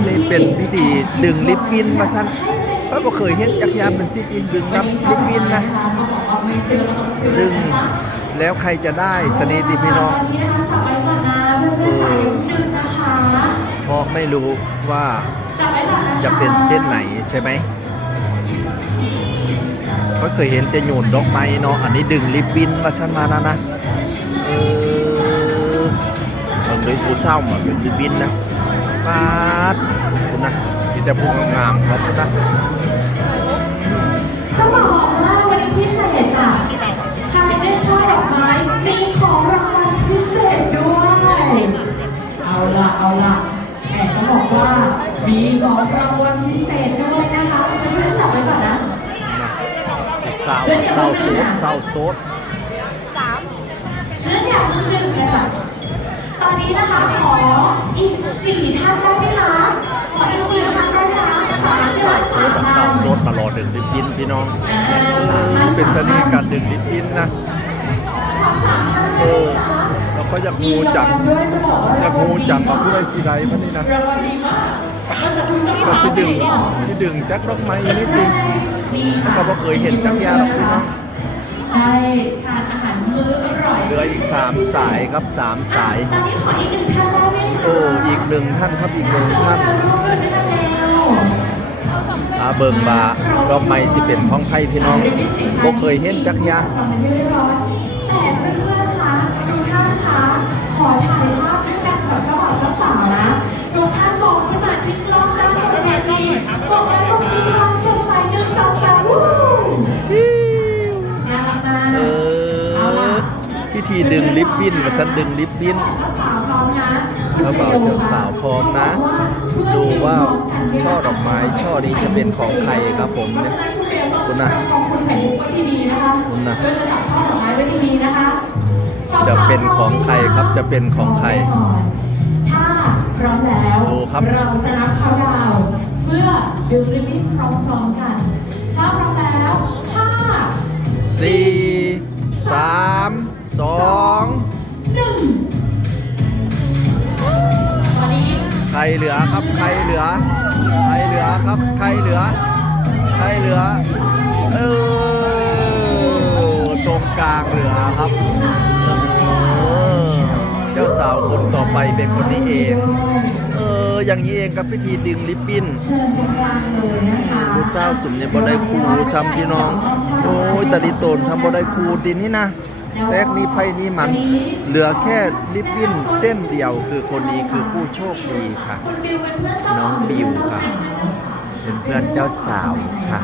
วันนี้เป็นพิธีดึงลิปบินมาชั้นก็บ่เคยเห็นจักรยานเป็นสิจินดึงนับลิปบินนะดึงแล้วใครจะได้สนิทดีพี่น้องเออเพราะไม่รู้ว่าจะเป็นเส้นไหนใช่ไหมก็เคยเห็นแต่โยนดอกไม้เนาะอันนี้ดึงลิปบิ้นมาชั้นมานะนะเออมันเลยผู้เช่ามาเป็นลิปบิ้นนะ ปาดคุณนะที่แต่พูดงามๆครับคุณนะจะบอกว่าวันนี้พิเศษจ้ะใครได้ช่อดอกไม้มีของรางวัลพิเศษด้วย เอาละเอาละแอบต้องบอกว่ามีของรางวัลพิเศษด้วยนะคะเพื่อนๆจับไว้ก่อนนะเศร้าเศร้าโซดเศร้าโซดเรื่องอย่างหนึ่งนะจ๊ะตอนนี้นะคะขออี โซดแบบเศร้าโซดตลอดดึงลิปบิ้นพี่น้อง เป็นเสน่ห์การดึงลิปบิ้นนะขอสามท่านเอได้ไหมอจ๊ะแล้วก็อยากงูจังอยากงูจังกับผู้ใดสีใดพะนี่นะรางวัลดีมากเมื่อสักครู่จะก็ที่ดึงที่ดึงแจักรดอกไม้นิดนึงดีก็บ่เคยเห็นจักยาหรอกพี่น้องได้ทานอาหารมื้ออร่อยเหลืออีกสามสายครับสามสายโอ้อีกหนึ่งท่านครับอีกหนึ่งท่าน อาเบิงบาดอกไม้สิเป็นของไทยพี่น้องบ่เคยเห็นจักรยานฟังกันเรียบร้อยแต่เพื่อนๆคะทุกท่านคะขอถ่ายภาพด้วยกันกับเจ้าบ่าวเจ้าสาวนะทุกท่านมองขึ้นมาที่กล้องด้านบนเวทีบอกแล้วว่ามีความสดใสหนึ่งสองสามวู้น่ารักมากเออพิธีดึงลิปบิ้นมาสันดึงลิปบิ้นเจ้าบ่าวพร้อมนะเจ้าบ่าวเจ้าสาวพร้อมนะ ดูว่าช่อดอกไม้ช่อนี้จะเป็นของใครครับผมเนี่ยคุณนะคุณไข่มุกไว้ดีๆนะคะคุณนะช่วยจับช่อดอกไม้ไว้ดีๆนะคะจะเป็นของใครครับจะเป็นของใครถ้าพร้อมแล้วดูครับเราจะนับเขาดาวน์เพื่อดึงริบบิ้นพร้อมๆกัน เหลือครับ ใครเหลือ ใครเหลือครับ ใครเหลือ ใครเหลือ เออ ตรงกลางเหลือครับเออเจ้าสาวคนต่อไปเป็นคนนี้เอง เออ อย่างนี้เองกับพิธีดึงลิปบิ้นเชิญตระคะผู้เศร้าสุมเนี่ยบ่ได้ครูซ้ำพี่น้อง โอ้ยตาดิโตนทำบ่ได้ครูดินนี่นะ แรกนี้ไพ่นี้มัน เหลือแค่ลิปบิ้นเส้นเดียว คือคนนี้คือผู้โชคดีค่ะคุณบิวเป็นเพื่อนเจ้าน้องบิวค่ะ เป็นเพื่อนเจ้าสาวค่ะ